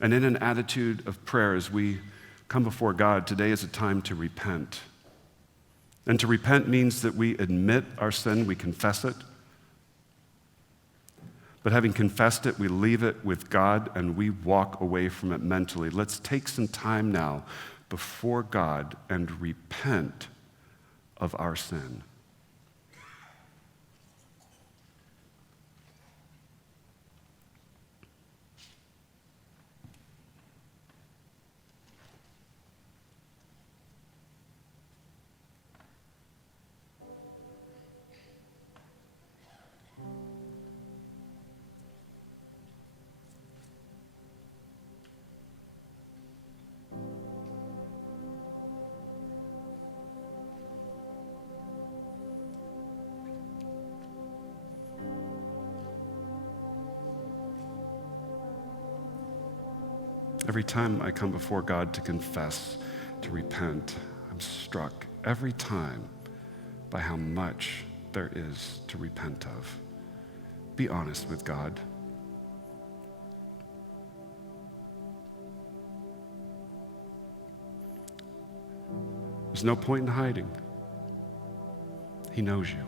And in an attitude of prayer, as we come before God, today is a time to repent. And to repent means that we admit our sin, we confess it. But having confessed it, we leave it with God and we walk away from it mentally. Let's take some time now before God and repent of our sin. Every time I come before God to confess, to repent, I'm struck every time by how much there is to repent of. Be honest with God. There's no point in hiding. He knows you.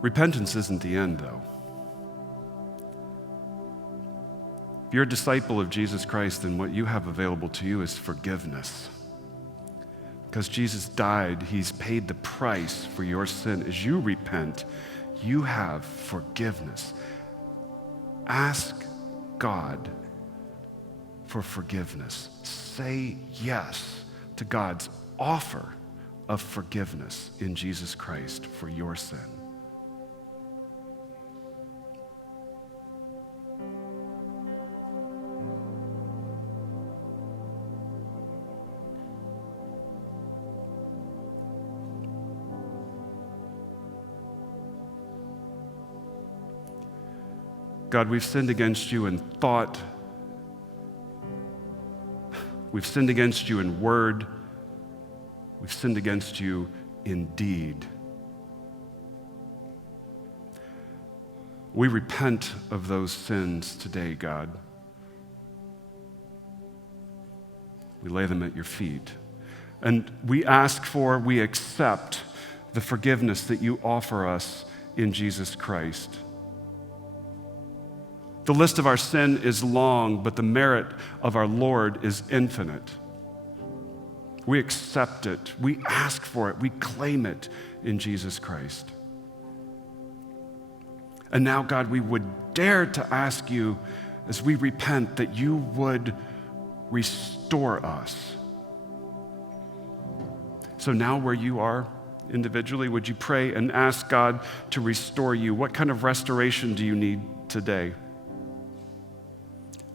Repentance isn't the end, though. If you're a disciple of Jesus Christ, then what you have available to you is forgiveness. Because Jesus died, he's paid the price for your sin. As you repent, you have forgiveness. Ask God for forgiveness. Say yes to God's offer of forgiveness in Jesus Christ for your sin. God, we've sinned against you in thought. We've sinned against you in word. We've sinned against you in deed. We repent of those sins today, God. We lay them at your feet. And we accept the forgiveness that you offer us in Jesus Christ. The list of our sin is long, but the merit of our Lord is infinite. We accept it. We ask for it. We claim it in Jesus Christ. And now, God, we would dare to ask you, as we repent, that you would restore us. So now where you are individually, would you pray and ask God to restore you? What kind of restoration do you need today?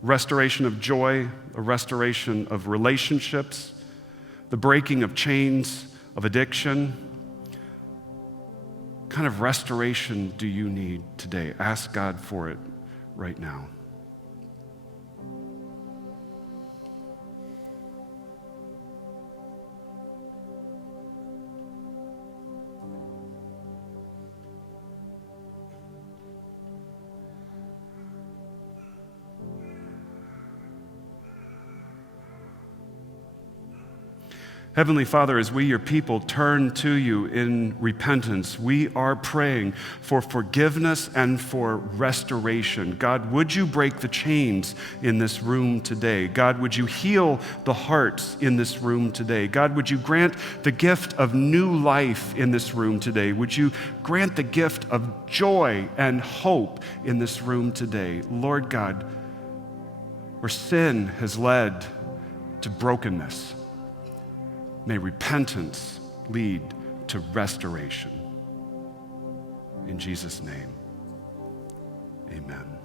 Restoration of joy, a restoration of relationships, the breaking of chains of addiction. What kind of restoration do you need today? Ask God for it right now. Heavenly Father, as we, your people, turn to you in repentance, we are praying for forgiveness and for restoration. God, would you break the chains in this room today? God, would you heal the hearts in this room today? God, would you grant the gift of new life in this room today? Would you grant the gift of joy and hope in this room today? Lord God, where sin has led to brokenness, may repentance lead to restoration. In Jesus' name, amen.